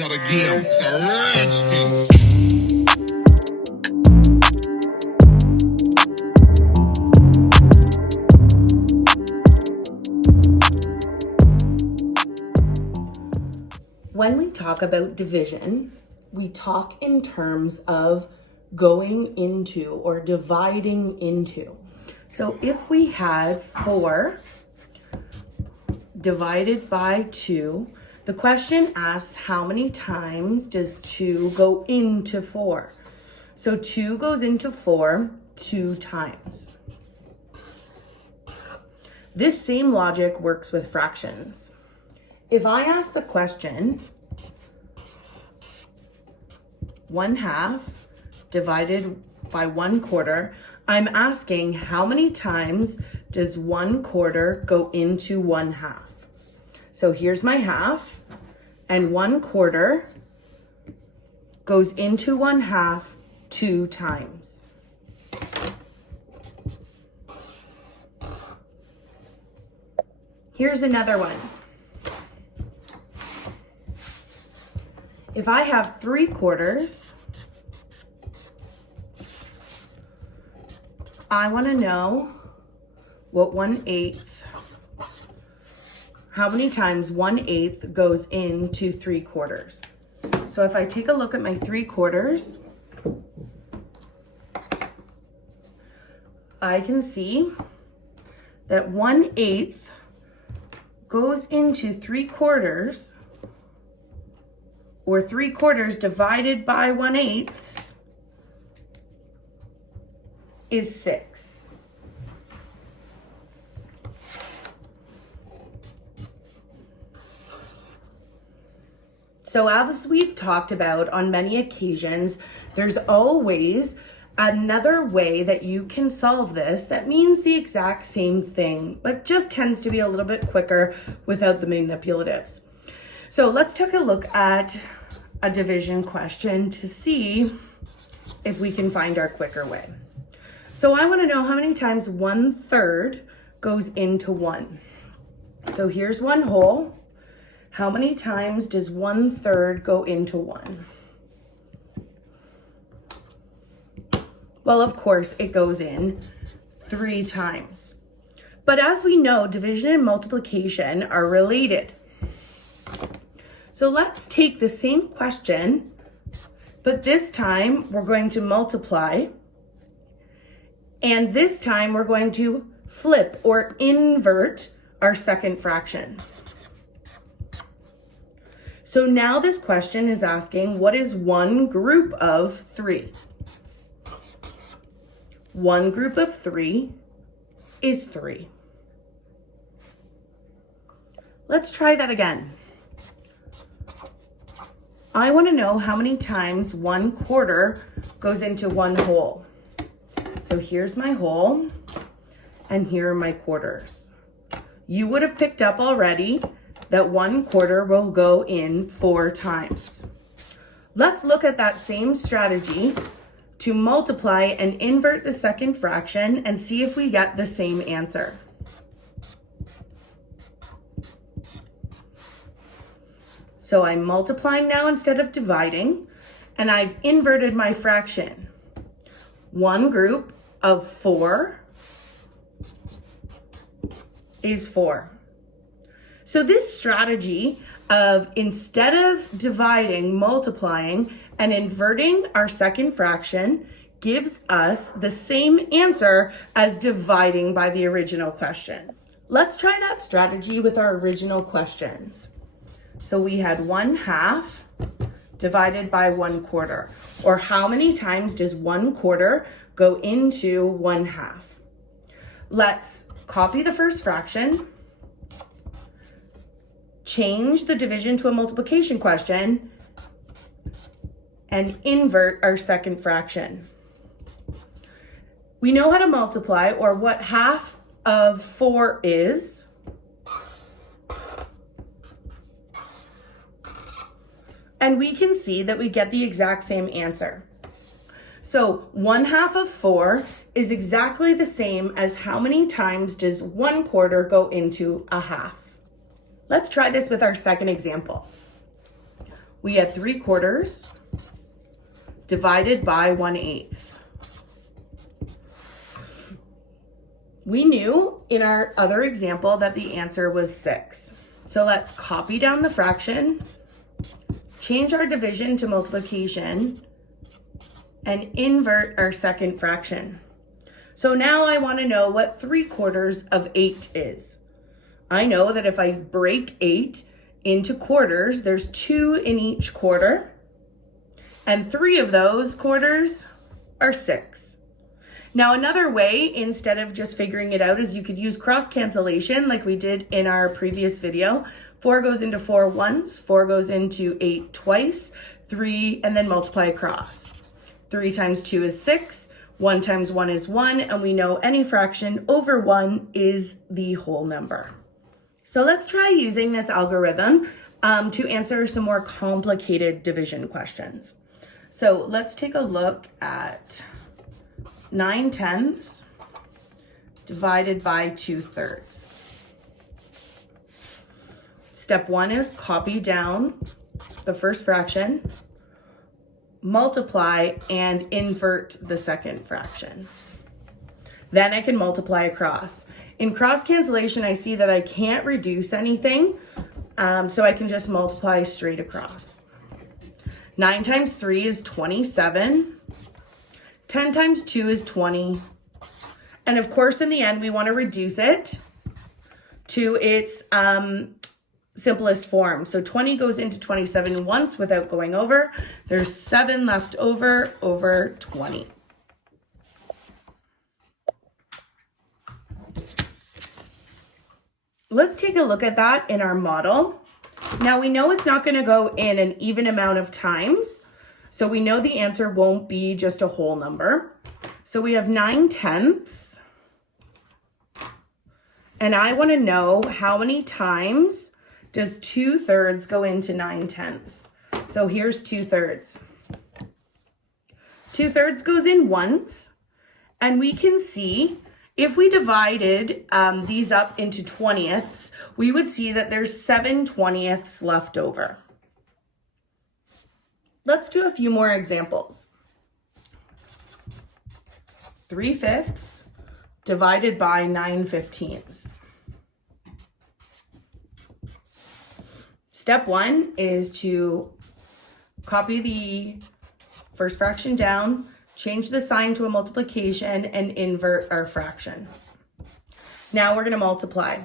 It's not a game, it's a rich thing. When we talk about division, we talk in terms of going into or dividing into. So if we had 4 divided by 2, the question asks how many times does 2 go into 4? So 2 goes into 4 2 times. This same logic works with fractions. If I ask the question, 1/2 divided by 1/4, I'm asking how many times does 1/4 go into 1/2? So here's my half, and 1/4 goes into 1/2 2 times. Here's another one. If I have 3/4, I want to know what 1/8, how many times 1/8 goes into 3/4. So if I take a look at my 3/4, I can see that 1/8 goes into 3/4, or 3/4 divided by 1/8 is 6. So as we've talked about on many occasions, there's always another way that you can solve this that means the exact same thing, but just tends to be a little bit quicker without the manipulatives. So let's take a look at a division question to see if we can find our quicker way. So I want to know how many times 1/3 goes into 1. So here's 1 whole. How many times does 1/3 go into 1? Well, of course, it goes in 3 times. But as we know, division and multiplication are related. So let's take the same question, but this time we're going to multiply, and this time we're going to flip or invert our second fraction. So now this question is asking, what is one group of 3? One group of 3 is 3. Let's try that again. I want to know how many times 1/4 goes into 1 whole. So here's my whole, and here are my quarters. You would have picked up already that 1/4 will go in 4 times. Let's look at that same strategy to multiply and invert the second fraction and see if we get the same answer. So I'm multiplying now instead of dividing, and I've inverted my fraction. One group of 4 is 4. So this strategy of instead of dividing, multiplying, and inverting our second fraction gives us the same answer as dividing by the original question. Let's try that strategy with our original questions. So we had 1/2 divided by 1/4, or how many times does 1/4 go into 1/2? Let's copy the first fraction, change the division to a multiplication question, and invert our second fraction. We know how to multiply, or what half of 4 is. And we can see that we get the exact same answer. So 1/2 of 4 is exactly the same as how many times does 1/4 go into a half. Let's try this with our second example. we had 3/4 divided by 1/8. We knew in our other example that the answer was 6. So let's copy down the fraction, change our division to multiplication, and invert our second fraction. So now I want to know what 3/4 of 8 is. I know that if I break 8 into quarters, there's 2 in each quarter, and 3 of those quarters are 6. Now, another way, instead of just figuring it out, is you could use cross cancellation like we did in our previous video. 4 goes into 4 once, 4 goes into 8 twice, 3, and then multiply across. 3 times 2 is 6, 1 times 1 is 1, and we know any fraction over 1 is the whole number. So let's try using this algorithm to answer some more complicated division questions. So let's take a look at 9/10 divided by 2/3. Step 1 is copy down the first fraction, multiply, and invert the second fraction. Then I can multiply across. In cross cancellation, I see that I can't reduce anything, so I can just multiply straight across. 9 times 3 is 27. 10 times 2 is 20. And of course, in the end, we want to reduce it to its simplest form. So 20 goes into 27 once without going over. There's 7 left over 20. Let's take a look at that in our model. Now we know it's not going to go in an even amount of times. So we know the answer won't be just a whole number. So we have 9/10. And I want to know how many times does 2/3 go into 9/10. So here's 2/3. 2/3 goes in once. And we can see if we divided these up into 20ths, we would see that there's 7 20ths left over. Let's do a few more examples. 3/5 divided by 9/15. Step 1 is to copy the first fraction down, change the sign to a multiplication, and invert our fraction. Now we're going to multiply.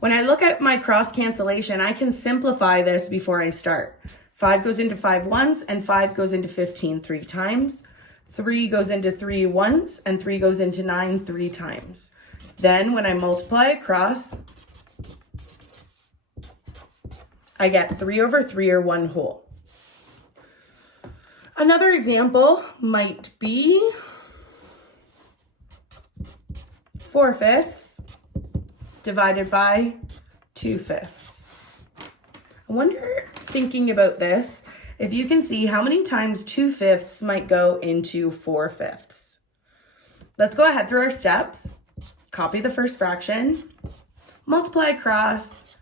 When I look at my cross cancellation, I can simplify this before I start. 5 goes into 5 once, and 5 goes into 15 3 times. 3 goes into 3 once, and 3 goes into 9 3 times. Then when I multiply across, I get 3/3 or 1 whole. Another example might be 4/5 divided by 2/5. I wonder, thinking about this, if you can see how many times 2/5 might go into 4/5. Let's go ahead through our steps. Copy the first fraction, multiply across,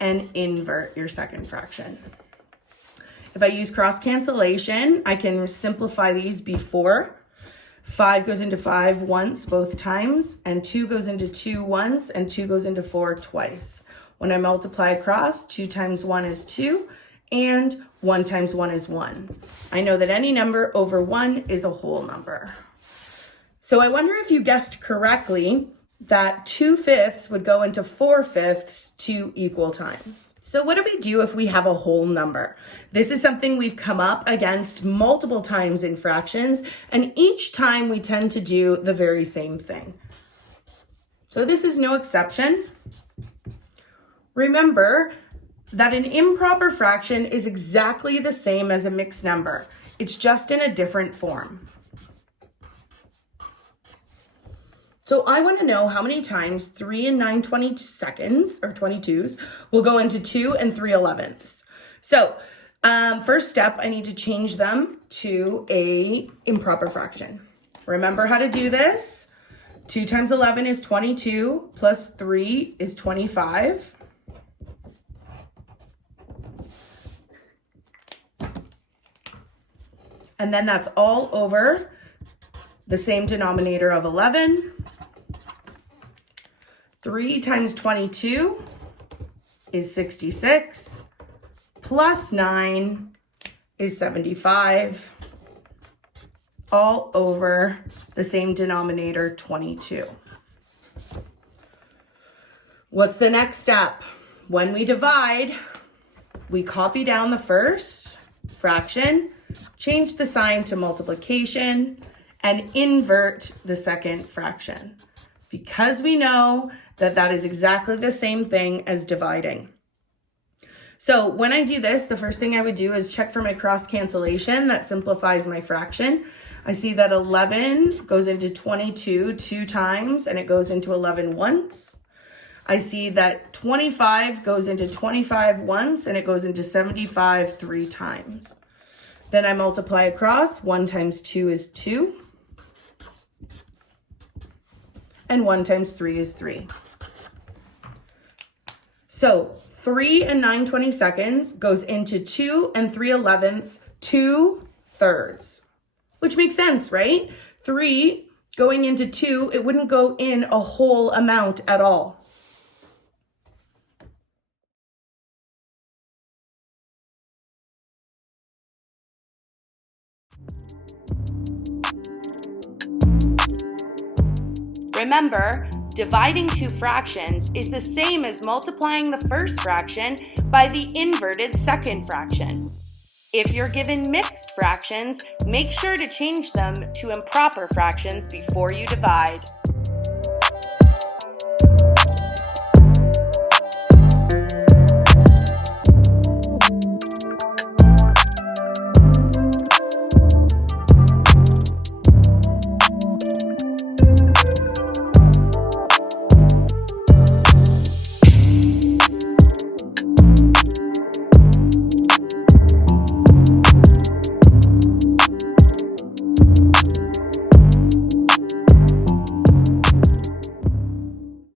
and invert your second fraction. If I use cross cancellation, I can simplify these before. 5 goes into 5 once, both times, and 2 goes into 2 once, and 2 goes into 4 twice. When I multiply across, 2 times 1 is 2, and 1 times 1 is 1. I know that any number over 1 is a whole number. So I wonder if you guessed correctly that 2/5 would go into 4/5 2 equal times. So what do we do if we have a whole number? This is something we've come up against multiple times in fractions, and each time we tend to do the very same thing. So this is no exception. Remember that an improper fraction is exactly the same as a mixed number. It's just in a different form. So I want to know how many times 3 and 9/22 or 22s will go into 2 and 3/11. So first step, I need to change them to a improper fraction. Remember how to do this. 2 times 11 is 22, plus 3 is 25. And then that's all over the same denominator of 11. 3 times 22 is 66. Plus 9 is 75. All over the same denominator, 22. What's the next step? When we divide, we copy down the first fraction, change the sign to multiplication, and invert the second fraction, because we know that that is exactly the same thing as dividing. So when I do this, the first thing I would do is check for my cross cancellation. That simplifies my fraction. I see that 11 goes into 22 2 times, and it goes into 11 once. I see that 25 goes into 25 once, and it goes into 75 3 times. Then I multiply across. 1 times 2 is 2. And 1 times 3 is 3. So 3 and 9/22 goes into 2 and 3/11, 2/3, which makes sense, right? 3 going into 2, it wouldn't go in a whole amount at all. Remember, dividing two fractions is the same as multiplying the first fraction by the inverted second fraction. If you're given mixed fractions, make sure to change them to improper fractions before you divide.